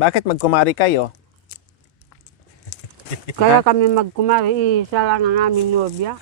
Bakit magkumari kayo? Kaya kami magkumari, isa lang ang aming nobya.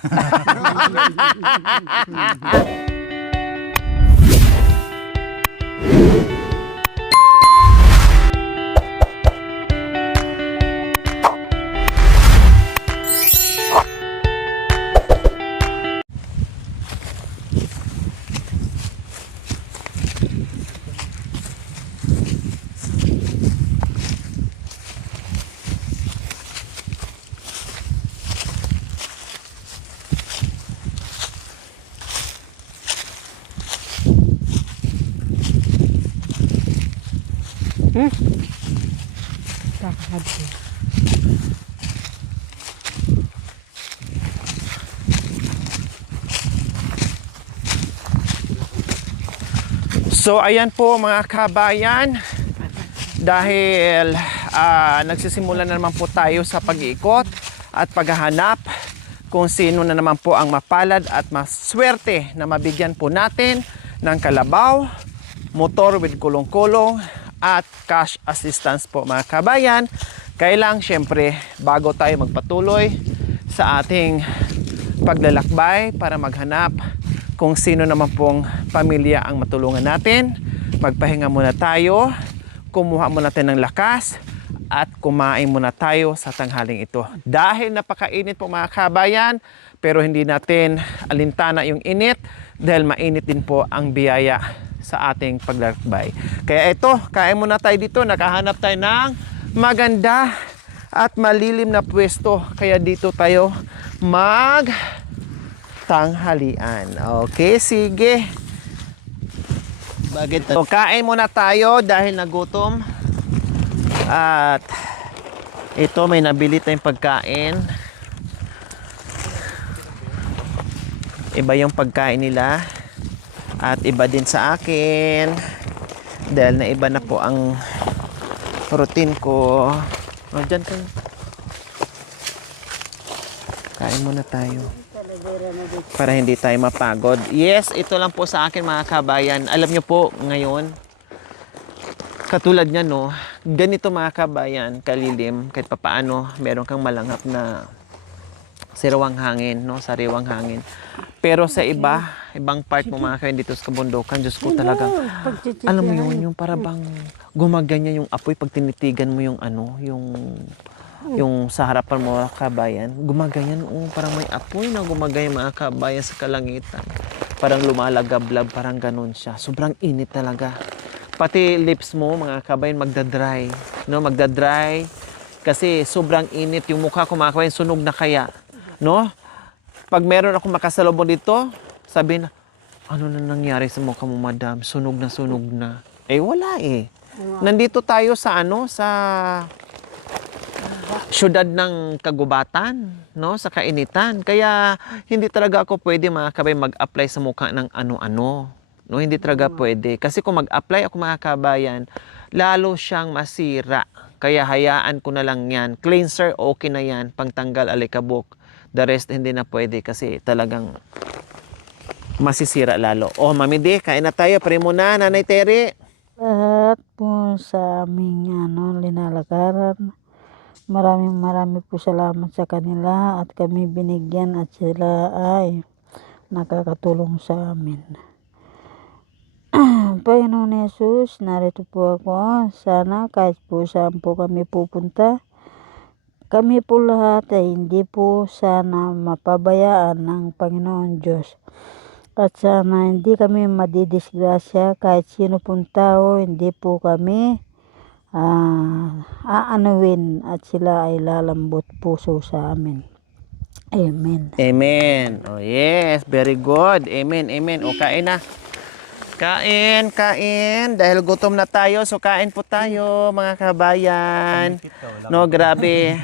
So ayan po mga kabayan, dahil nagsisimula na naman po tayo sa pag-iikot at paghahanap kung sino na naman po ang mapalad at maswerte na mabigyan po natin ng kalabaw, motor with kulong-kulong at cash assistance po mga kabayan. Kailang syempre bago tayo magpatuloy sa ating paglalakbay para maghanap kung sino naman pong pamilya ang matulungan natin, magpahinga muna tayo, kumuha muna tayo ng lakas at kumain muna tayo sa tanghaling ito. Dahil napakainit po mga kabayan, pero hindi natin alintana yung init dahil mainit din po ang biyaya sa ating paglalakbay. Kaya ito, kain muna tayo dito, nakahanap tayo ng maganda at malilim na pwesto. Kaya dito tayo tanghalian. Okay, sige. Bakit? So, kain muna tayo dahil nagutom. At ito, may nabili tayong pagkain. Iba yung pagkain nila. At iba din sa akin. Dahil na iba na po ang routine ko. O, dyan kayo. Kain muna tayo para hindi tayo mapagod. Yes, ito lang po sa akin mga kabayan. Alam nyo po ngayon, katulad niya no, ganito mga kabayan, kalilim, kahit papaano meron kang malanghap na sariwang hangin, no, sariwang hangin. Pero sa ibang part mo mga kabayan dito sa kabundukan, Diyos ko talaga, alam mo yun, yung parabang gumaganya yung apoy pag tinitigan mo yung yung sa harapan mo kabayan, gumaganyan, parang may apoy na gumaganyan mga kabayan sa kalangitan. Parang lumalagablab, parang ganun siya. Sobrang init talaga. Pati lips mo mga kabayan magdadry, no? Magdadry kasi sobrang init. Yung mukha ko mga kabayan, sunog na kaya, no? Pag meron ako makasalubong dito, sabi na, ano na nangyari sa mukha mo madam? Sunog na sunog na. Eh wala eh. Nandito tayo sa sa syudad ng kagubatan, no, sa kainitan. Kaya hindi talaga ako pwede mga kabayan mag-apply sa mukha ng ano-ano. No, hindi talaga pwede. Kasi kung mag-apply ako mga kabayan, lalo siyang masira. Kaya hayaan ko na lang yan. Cleanser, okay na yan. Pangtanggal alikabok. The rest hindi na pwede kasi talagang masisira lalo. Oh, Mami D, kain na tayo. Pare mo na, Nanay Tere. Lahat po sa aming linalagaran. Maraming po salamat sa kanila at kami binigyan at sila ay nakakatulong sa amin. Panginoon Jesus, narito po ako. Sana kahit po saan po kami pupunta, kami po lahat ay hindi po sana mapabayaan ng Panginoon Diyos. At sana hindi kami madidisgrasya kahit sino pong tao, hindi po kami aanuin at sila ay lalambot puso sa amin. Amen. Amen. Oh yes, very good. Amen, amen. O kain na. Kain. Dahil gutom na tayo, so kain po tayo mga kabayan. No, grabe.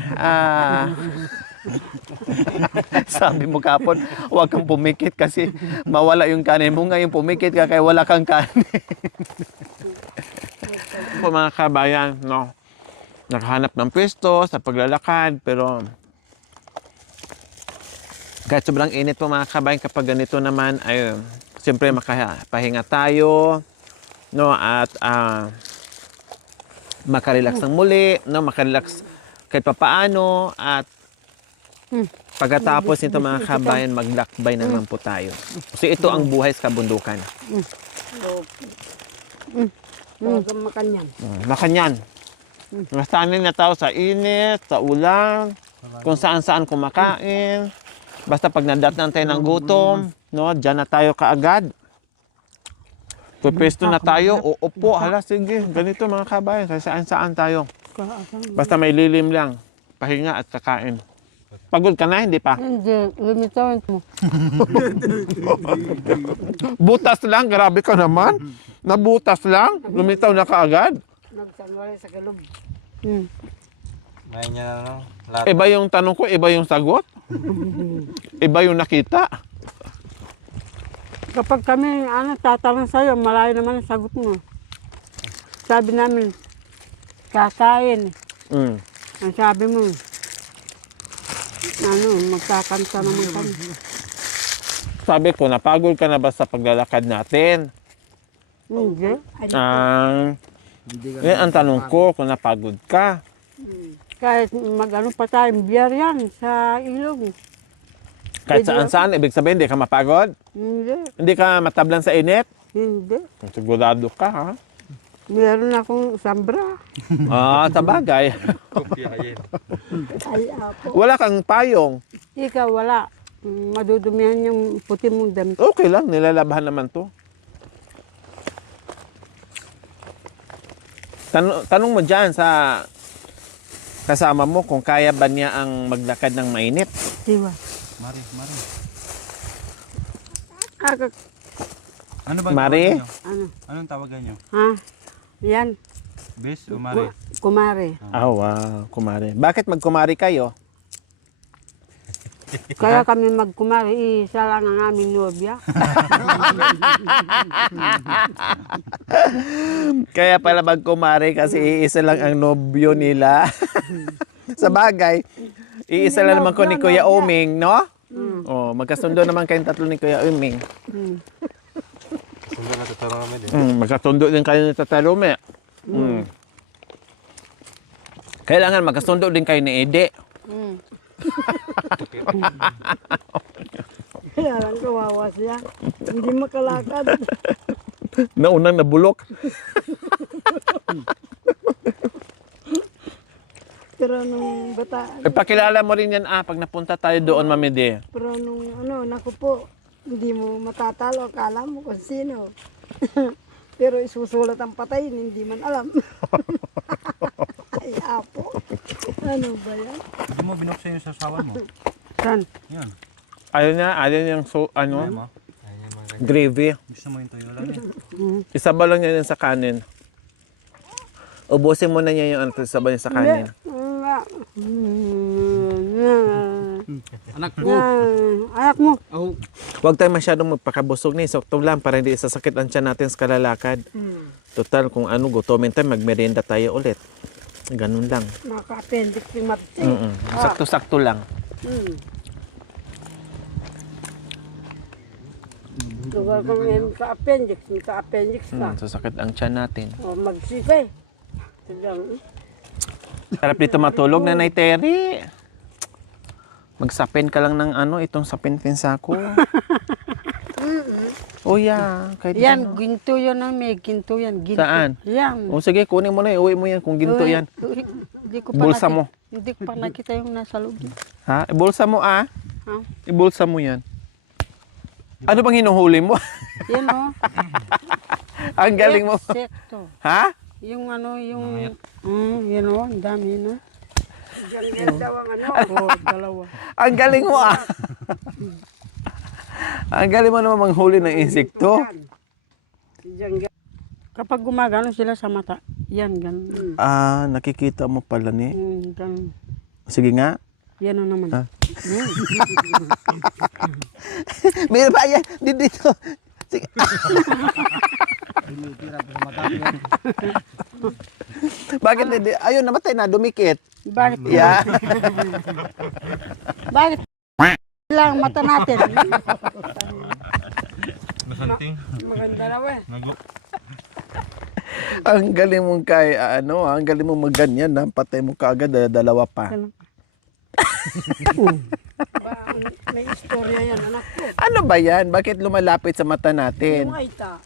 Sabi mo kapon, huwag kang pumikit kasi mawala yung kanin mo. Ngayon pumikit ka kaya wala kang kanin. Po mga kabayan, no, nakahanap ng pwesto sa paglalakad, pero kahit sobrang init po mga kabayan, kapag ganito naman ay siyempre makapahinga tayo, no, at makarelax ng muli, no? Makarelax kahit papaano at pagkatapos nito mga kabayan, maglakbay na naman po tayo. Kasi ito ang buhay sa kabundukan. Huwag kang makanyan. Makanyan. Nasanay na tao sa init, sa ulan, kung saan-saan kumakain. Basta pag nadatnan tayo ng gutom, no, dyan na tayo kaagad. Pupesto na tayo, uupo, hala, sige, ganito mga kabayan, kasi saan-saan tayo. Basta may lilim lang, pahinga at kakain. Pagod ka na, hindi pa? Hindi, limitawan mo. Butas lang, grabe ka naman. Nabutas lang, lumitaw na kaagad. Nagsanwari sa galog. May niya na, no? Lahat. Iba yung tanong ko, iba yung sagot. Iba yung nakita. Kapag kami, tatanong sa'yo, malayo naman ang sagot mo. Sabi namin, kakain. Mm. Ang sabi mo, magkakanta naman kami. Sabi ko, napagod ka na ba sa paglalakad natin? Hindi. Yan ang tanong ko, kung napagod ka. Kahit pa tayo, biyar yan sa ilog. Kahit saan-saan, ibig sabihin, hindi ka mapagod? Hindi. Hindi ka matablan sa init? Hindi. Sigurado ka, ha? Meron akong sambra. Sa bagay. Kopyahin. Ay, apo. Wala kang payong. Ikaw, wala. Madudumihan yung puti mong damit. Okay lang, nilalabahan naman to. Tanong mo dyan sa kasama mo kung kaya ba niya ang maglakad ng mainit. Diba? Mari. Agak, Ano ba Mari? tawagan nyo? ano? Anong tawagan nyo? Ha? Yan. Bes o Mari? Kumare. Wow, kumari. Bakit magkumari kayo? Kaya kami magkumare, isa lang ang aming nobya. Kaya pala magkumari kasi iisa lang ang nobyo nila. Sa bagay, iisa lang naman ko ni Kuya Uming, no? Oh, magkasundo naman kayong tatlo ni Kuya Uming. Sundo na tuturo kami din. Magkasundo din kayo ni Tata Lume. Kailangan magkasundo din kayo ni Ede. Kaya lang kawawa siya. Hindi makalakad. Naunang nabulok. Pero nung bataan, Ipakilala mo rin yan pag napunta tayo doon, Mami De. pero nung naku po, hindi mo matatalo, akala mo kung sino. Pero isusulat ang patay, hindi man alam. Ay, apo. Ano ba yan? Hindi mo binuksan yung sasawan mo. San? Yan. Ayaw niyang Ayaw mo? gravy. Gusto mo yung tuyo lang yan. Isabaw lang niya yun sa kanin. Ubusin mo na niya yung isabaw niya sa kanin. Anak Anak mo. Huwag tayo masyadong magpakabusog ni. Sakto lang para hindi isasakit ang tiyan natin sa kalalakad. Total, kung gutomin tayo, magmerienda tayo ulit. Ganun lang. Maka-appendix yung mati. Sakto-sakto lang. Lugar kung meron sa appendix, may ka-appendix ka. Sasakit ang tiyan natin. O magsipay. Sarap dito matulog, Nanay Terry. Magsapin ka lang ng itong sapin pinsako. Oh yeah. Kahit Yan, ginto yan na may ginto yan. Ginto. Saan? Yan. O sige, kunin mo na. Uwi mo yan kung ginto yan. Hindi ko Bulsa mo. Hindi ko pa nakita yung nasa loob. Ha? Ibulsa mo Ha? Ibulsa mo yan. Ano bang hinuhuli mo? Yan o. Ang galing mo. Sekto. Ha? Yung yan o, ang dami na. Diyan daw ang dalawa. Ang galing mo Ang galing mo naman manghuli ng insekto. Kapag gumagano sila sa mata, yan, ganun. Nakikita mo pala ni. Ganun. Sige nga. Yan o naman. Ah. Meron pa yan. Dito. Sige. Bakit hindi? Ayun, namatay na. Dumikit. Bakit? Yeah. Bakit? Lang mata natin. Masanting. Maganda na we. Ang galing mong kay, ang galing mong magganyan, na patay mo kaagad, dalawa pa. May istorya yan, anak ko. Ano ba yan? Bakit lumalapit sa mata natin? Yung Aita,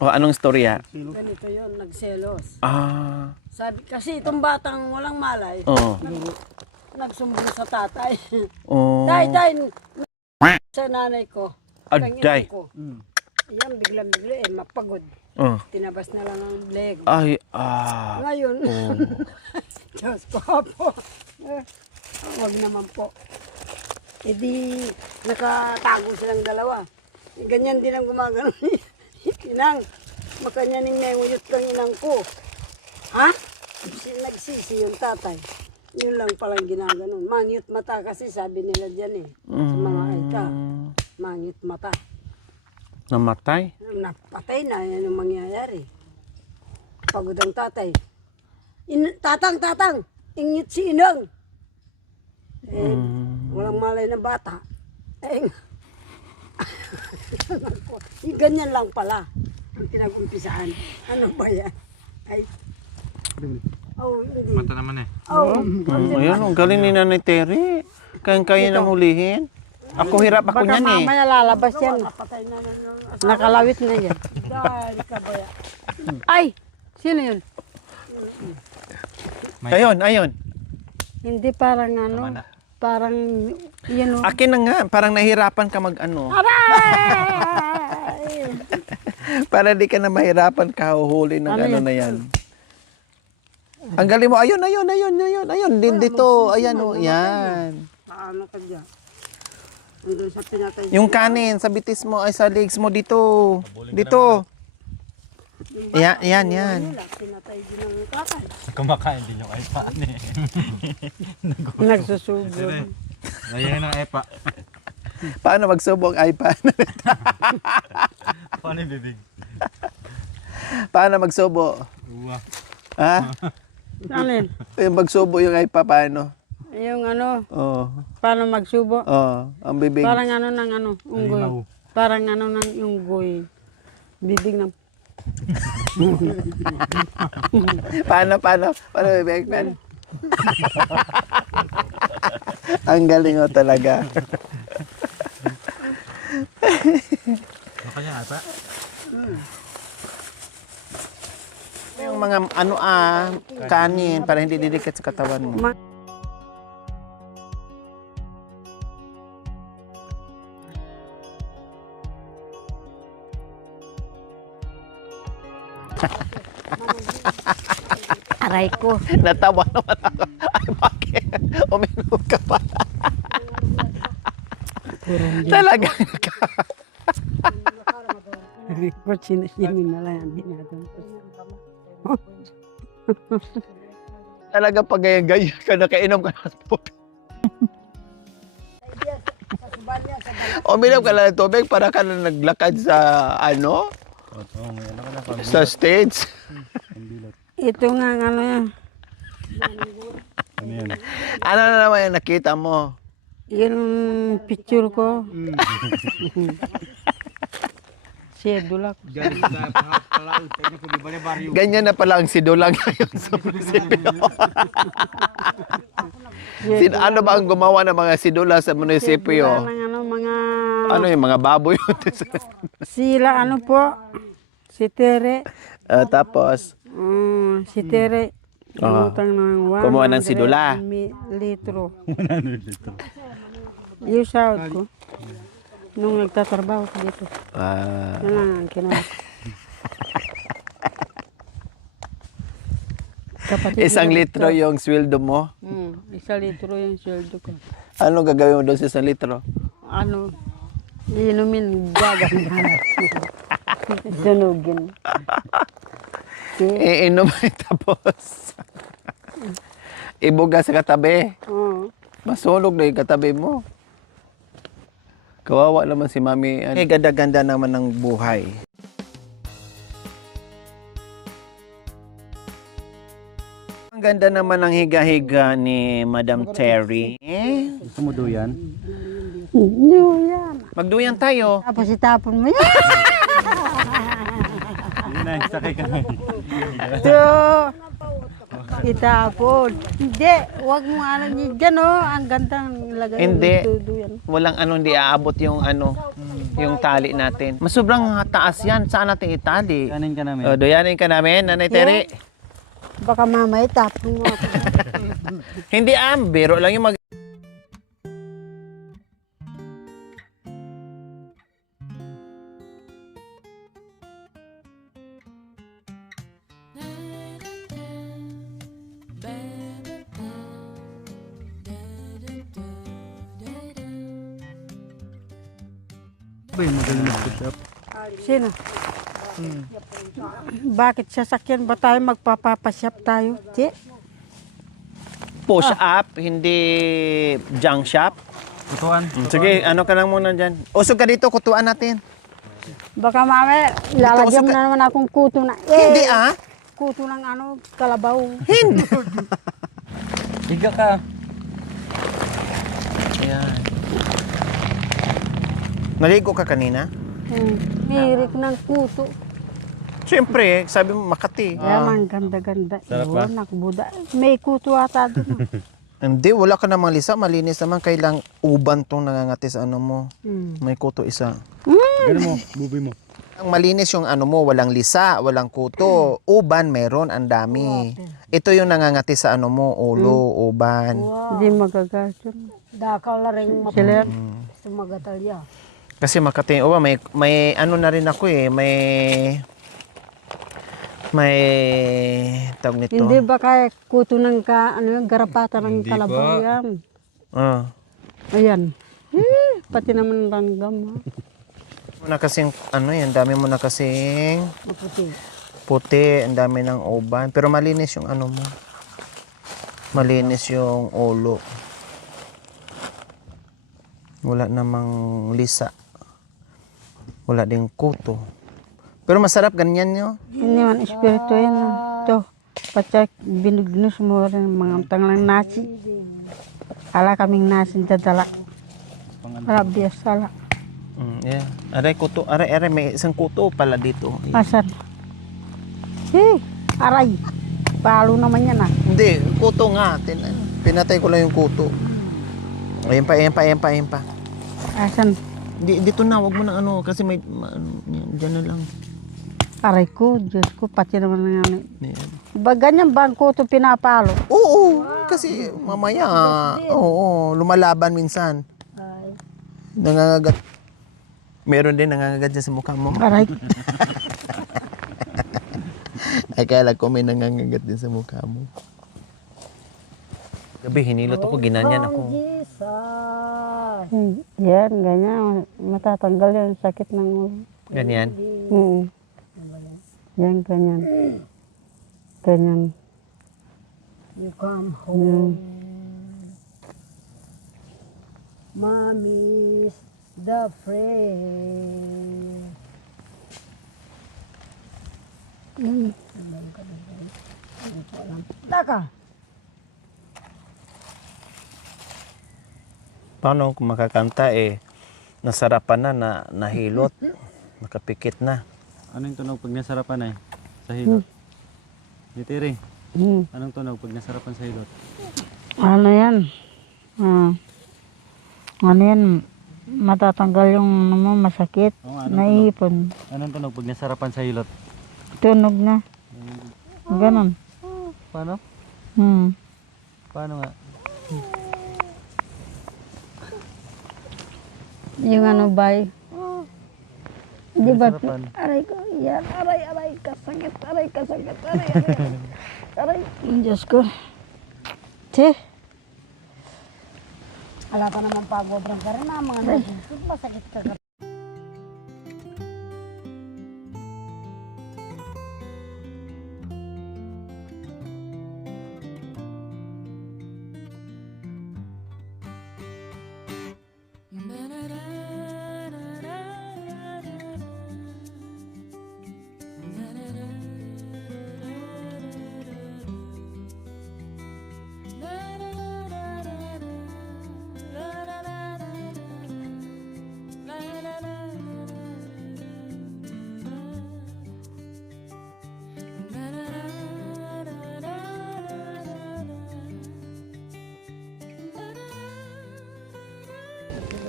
O, anong storya? ganito yun, nagselos. Ah, Sabi, kasi itong batang walang malay, oh. nagsumbong sa tatay. Oh. Tay, sa nanay ko. Aday. Ko. Yan, biglang-bigla mapagod. Oh. Tinabas na lang ang leg. Ay, Ngayon, Oh. Diyos ko po. Huwag naman po. E di, nakatago silang dalawa. Ganyan din ang gumagano ni inang. Makanyaning nenguyot lang inang ko. Ha? Nagsisi yung tatay. Yun lang palang ginaganon. Mangit mata kasi sabi nila dyan sa mga aita. Mangit mata. Namatay? Napatay na, yan ang mangyayari. Pagod ang tatay. Tatang, ingit si inang. Walang malay na bata. Ganyan lang pala ang pinag-umpisahan. Ano ba yan? Ay, hindi. Mata naman eh. Ayan, ang galing ni Nanay Terry. Kayang-kaya nang hulihin. Ako hirap ako Baka niyan eh. mamaya lalabas yan. Napatay na nakalawit na yan. Dahil ka ba yan? Ay! Sino yun? Ayun. Hindi parang parang yun o. Akin na nga, parang nahihirapan ka mag-ano. Para di ka na mahirapan ka huhuli ng ano na yan. Ang galing mo, ayun. Dito, ayan o, yan. Paano ka dyan? Andun sa pinatay. Yung kanin, sa bitis mo, ay sa legs mo, dito. Dito. Yan. Pinatay din ng tatay. Kumakain din yung epa. Nagsusugod. Ayan ang epa. Paano magsubok iPad? Paano yung bibig? Paano magsubo? Uwa. Ha? Alin? Yung magsubo yung iPad, paano? Yung paano magsubo? Ang bibig. Parang unggoy. Parang ng unggoy. Bibig ng... Paano bibig? Paano? Ang galing mo talaga. Makanya epa? Yung mga kanin para hindi didikit sa katawan mo. Aray ko. Natawa naman ako. Ay, bakit? Uminom ka pa. Talaga ka. Report sinasinin na lang. Hindi natin. Talaga pag gaya ka, nakainom ka ng tubig. Uminom ka lang ng tubig para ka na naglakad sa sa stage. Ito nga yan. Ano yan? Ano na naman yung nakita mo? Yung picture ko. Sedula ko. Ganyan na pala ang sidulang ngayon sa munisipyo. Ano ba ang gumawa ng mga sidula sa munisipyo? Mga... Ano yung mga baboy? Sila po? Si Tere. Tapos? Si Tere. Umutang ng 100 Kumuha ng sidula. litro. Yung sahod ko. Nung nagtatrabaho ko dito. Yan lang ang kinuha. Isang litro yung sweldo mo? 1 litro yung sweldo ko. Ano gagawin mo doon sa 1 litro? Inumin gaganda. Sunugin. Iinom tapos ibuga sa katabi. Masunog na yung katabi mo. Kawawa naman si Mami. Ganda-ganda naman ng buhay. Ang ganda naman ng higa-higa ni Madam Terry. Gusto mo duyan? Yan. Magduyan tayo. Tapos itapon mo yan. Yun ay. Sakay ka na. Ito. Itapon. Hindi, wag mo ano dyan oh. Ang gandang lagay. Hindi. Tudo yan. Walang hindi aabot yung yung tali natin. Mas sobrang taas yan. Saan natin itali? Kanin ka namin. O, doyanin ka namin, Nanay Tere. Baka mamaya tapon mo ako. Hindi biro lang yung Ba yung magaling mag-push up? Sino? Bakit sasakyan ba tayo magpapapasyap tayo? Che? push up, hindi junk shop. Kutuan. Sige, ano ka lang muna dyan. Usog ka dito, kutuan natin. Baka mamaya lalagyan mo na naman akong kuto na. Hindi Kuto ng kalabaw. Hindi. Higa ka. Ayan. Naligo ka kanina? Hirik ng kuto. Siyempre, sabi mo Makati. Yan ang ganda-ganda. Sarap ba? Yun, nakbuda. May kuto ata doon. Hindi, wala ka namang lisa. Malinis naman. Kailang uban tong nangangati sa ano mo. May kuto isa. Gano'n mo, bubi mo. Ang malinis yung ano mo, walang lisa, walang kuto. Uban meron, ang dami. Ito yung nangangati sa ano mo, ulo, uban. Hindi magagasyon. Dakaw la rin Sila mapumagatalya. Kasi Makati, may ano na rin ako may tawag nito. hindi ba kaya kuto ng garapata ng Hindi kalabaw pa. yan? Ah. Ayan. Pati naman langgam. Ha? Mo na kasing ano yan, dami mo na kasing Maputi. puti, ang dami ng uban. Pero malinis yung ano mo. Malinis yung ulo. Wala namang lisa. Wala ding kuto. Pero masarap ganyan nyo. Hindi man espiritu yan. Ito. Patsak binugnus mo rin mga tanglang nasi. Ala kaming nasi dadala. Para biyasala. Yeah. Aray kuto, aray may isang kuto pala dito. Asan? Aray. Palo naman yan ah. Hindi, kuto nga. Pinatay ko lang yung kuto. Ayan pa. Asan? Dito na, wag mo na kasi may dyan na lang. Aray ko, Diyos ko, pati naman nga. Ayan. Ba ganyan ba ang kuto pinapalo? Oo, kasi mamaya, lumalaban minsan. Nangangagat. Meron din nangangagat dyan sa mukha mo. Aray. Ay, kaya ko may nangangagat din sa mukha mo. Gabi, hinilot ako, ginanyan ako. Yan, ganyan. Matatanggal yung sakit ng ulo. Ganyan. Yan, ganyan. Ganyan. You come home. Mommy's the friend. Daka. Paano kung makakanta nasarapan na, nahilot, nakapikit na. Ano yung tunog pag nasarapan ay? Sa hilot. Ditiri. Anong tunog pag nasarapan sa hilot? Ano yan? Ano yan? Matatanggal yung masakit. Oo, anong Naipon. Anong tunog pag nasarapan sa hilot? Tunog na. Ganon. Paano? Paano nga? Yung ano ba? Di ba? Nasarapan. Aray ko. Yan. Aray. Kasakit. Aray. Aray. Diyos ko. Che. Ala pa naman pagwabrang ka rin na mga nagsusod. Masakit ka ka. La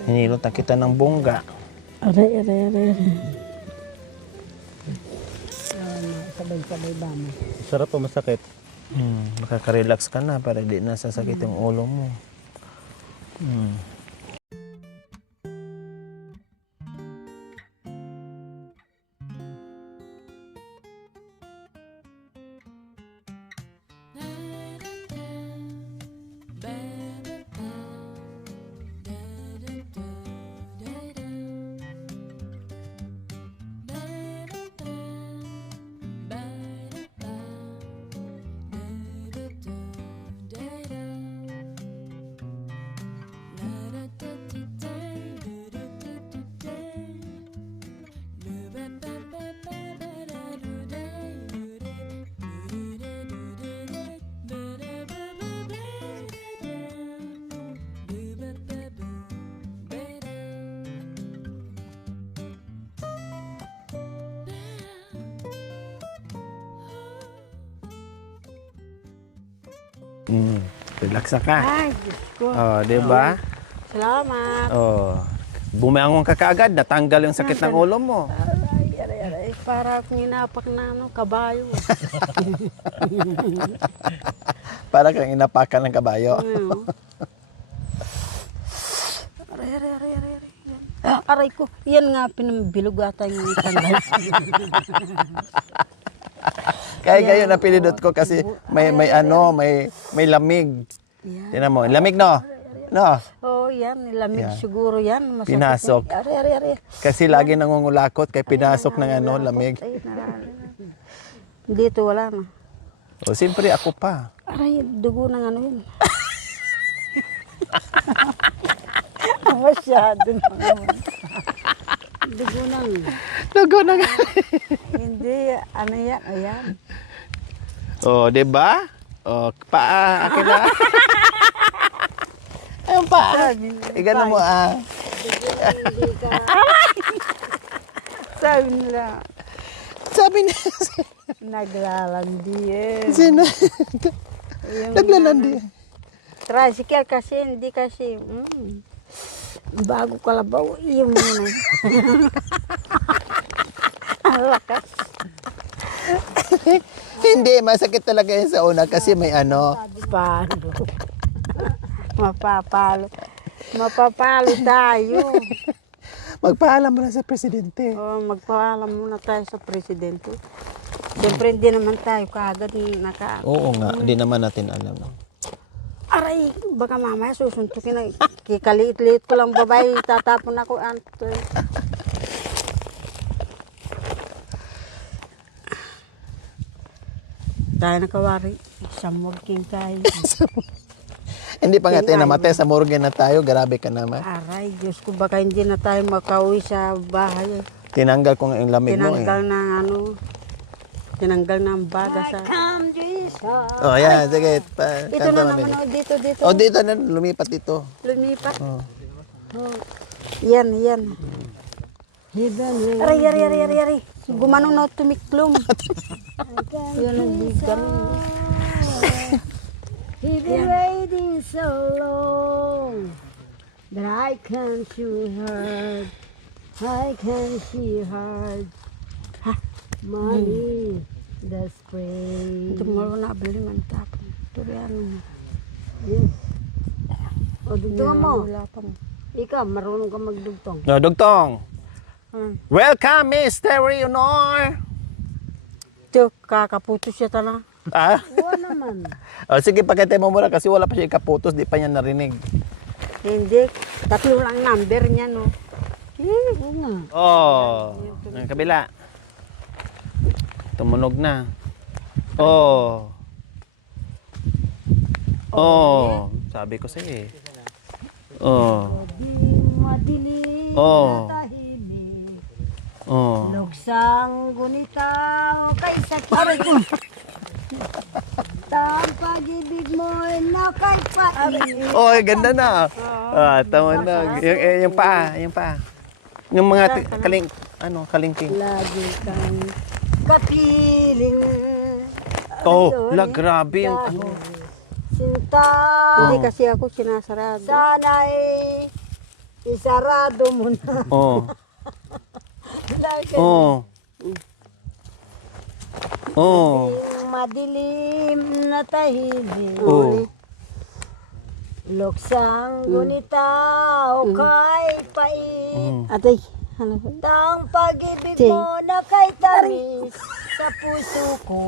Hinilot na kita ng bongga. Aray. Sabay-sabay ba mo? Sarap o masakit? Makaka-relax ka na para di nasasakit yung ulo mo. Relax na ka. Ay, Diyos ko. Oh, di ba? Salamat. Oh. Bumangon ka kaagad, natanggal yung sakit ng ulo mo. Aray. Para akong inapak na kabayo. Para kang inapakan ng kabayo. Ano? Aray. Aray ko. Yan nga, pinambilog ata yung tanggal. Kaya gayon na pinindot ko kasi may lamig. Yan. Tingnan mo, lamig no? No. Oh, yan. Lamig Yeah. siguro yan. Masakit Pinasok. yan. Aray. Kasi lagi nangungulakot kay pinasok ng lamig. Ay, narali. Dito wala na. O siyempre ako pa. Aray, dugo ng ano yun. Masyado naman. Dugo ng... Dugo na nga. Hindi, ano yan, ayan. O, di ba? O, paa, akin na. Ayun paa. Igano mo Sabi nila, Sabi niya, naglalandi eh. sino? Yung Naglalandi. tricycle kasi, hindi kasi, bago kalabaw, yung muna. Ang lakas. Hindi, masakit talaga yun sa una kasi may ano. Paano? Mapapalo tayo. Magpaalam mo na sa presidente. O, magpaalam muna tayo sa presidente. Siyempre, hindi naman tayo kaagad naka... Oo nga, hindi naman natin alam. Aray, baka mamaya susuntukin na. Kikaliit-liit ko lang babae, tatapon ako. Anto. Tayo nakawari. Samwag-king tayo. Hindi pa nga tayo namatay, sa morgue na tayo, grabe ka naman. Aray, Diyos ko, baka hindi na tayo makauwi sa bahay. Tinanggal ko nga yung lamig mo eh. Tinanggal ng baga sa... Oh, yan, sige. Ito na naman, oh, dito. Oh, dito na, lumipat dito. Lumipat. Oh. Oh. Yan. Aray. Gumanong na tumiklom. Yan ang bigan. He's been waiting so long that I can see her. I can see her. Money, the spray. Ito mo na bili man tapon. Ito yan. Yes. O, dugtungan mo. Wala pa mo. Ikaw, marunong ka magdugtong. No, Dugtong. Hmm. Welcome, Mr. Leonor. Ito, kakaputos siya tala. Ah? Oo naman. Oh, sige, pakita mo muna kasi wala pa siya ikaputos, di pa niya narinig. Hindi. Tatlo lang number niya, no? Oo nga. Oh, ang kabila. Tumunog na. Oh. Oh, sabi ko sa'yo eh. Oh. Madilim Oh. na tahimik. Oh. Luksang gunita o kay sakit. Ang pag-ibig mo'y nakaipain. Oh, ganda na. Ah, tama na. Yung paa, yung paa. Yung mga kalingking. Lagi kang kapiling. Oh, grabe yung ano. Sinta. Hindi kasi ako sinasarado. Sana'y isarado mo na. Oh. Dahil Oh. Oh. madilim na tahimik. Oh. Luksang gunita o kay pait. Atay, ano ba? Tang pag-ibig mo na kay tamis sa puso ko.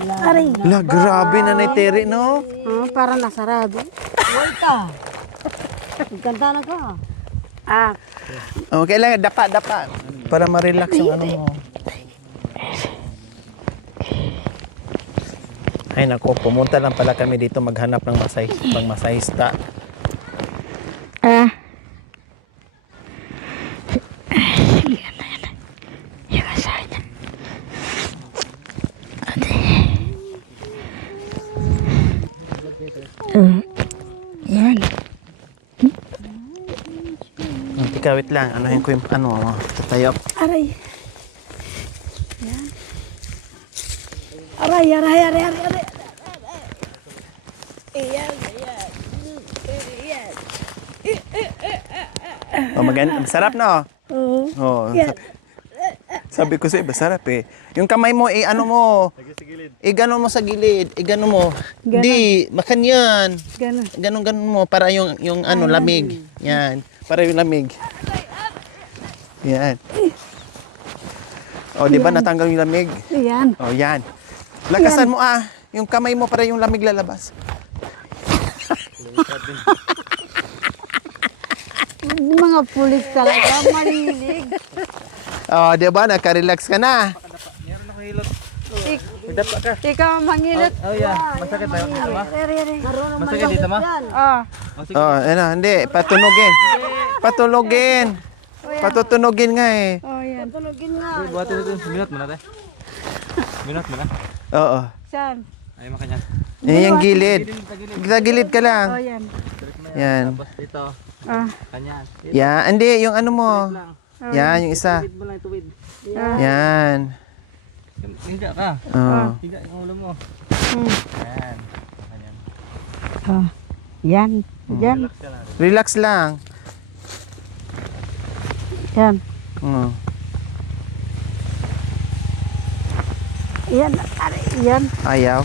Aray. La, grabe na Terry, no? Para nasarado. Huwag ka. Magkanta na ka. Ah. Okay lang, dapa. Para ma-relax yung ano mo. Ay nako, pumunta lang pala kami dito maghanap ng masahista. Ah. Yan. Ikaw, wait lang. Anuhin ko yung ano, tatayo. Aray. Yan. Aray. Ayan. Oh, masarap no? Oo. Oh, sabi ko sa'yo, masarap eh. Yung kamay mo, ano mo, gano mo sa gilid, gano mo. Di, makan yan. Ganon. Ganon mo, para yung ano, lamig. Yan, para yung lamig. Yan. O, di ba natanggal yung lamig? Yan. O, yan. Lakasan mo yung kamay mo para yung lamig lalabas. Mga pulis talaga, malilig. O, di ba, naka-relax ka na. Ikaw mangilot. Oh yeah, masakit tayo dito ma? Masakit dito ma? O, ano, hindi, Patutunogin nga eh. Oh, yan. Tunugin nga. Buhatin ito, minot mo na tayo. Minot mo na. Oo. Saan? Ay makanya. Yung gilid. Gilid ka lang. Oh, yan. Yan. Tapos dito, kanya. Yan. Hindi, yung ano mo. Yan, yung isa. Tuwid mo lang, tuwid. Yan. Higa ka. Oo. Higa yung ulo mo. Yan. Ganyan. Yan. Yan. Relax lang. Yan. Oo. Yan. Aray, yan. Ayaw.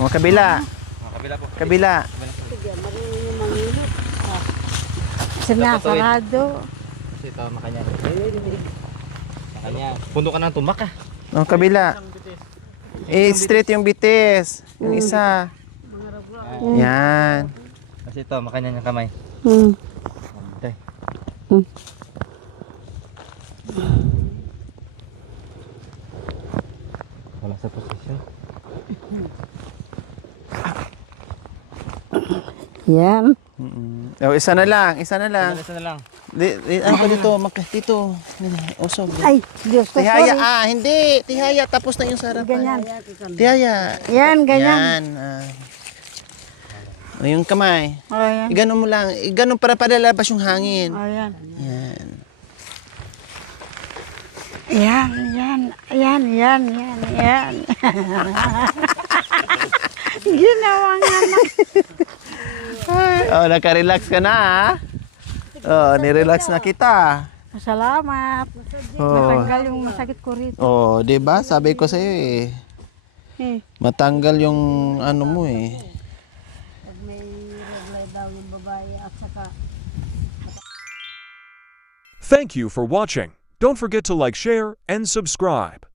O, kabila. Kabila po. Kabila. Sinasarado. Kasi ito, makanya. Makanya. Pundo ka ng tumak ah. O, kabila. Straight yung bitis. Yung isa. Yan. Kasi ito, makanya yung kamay. Okay. Wala sa posisyon. Yan. O, isa na lang. Isa na lang. Ano ka dito? Dito. Usog. Ay, Diyos ko, Tihaya. sorry. Hindi. Tihaya. Tapos na yung sarapan. Ganyan. Tihaya. Yan, ganyan. Yan. O, yung kamay. Oh, yan. Iganon mo lang. Iganon para palalabas yung hangin. Oh, yan. Yan. Yan, yan. Yan, yan, yan, yan. Ginawa nga na. Oh, naka-relax ka na ha? Oh, ni-relax na kita. Salamat. Oh. Matanggal yung masakit ko rito. Oh, 'di ba? Sabi ko sa iyo eh. Matanggal yung ano mo eh. May reglay daw yung babae at saka Thank you for watching. Don't forget to like, share, and subscribe.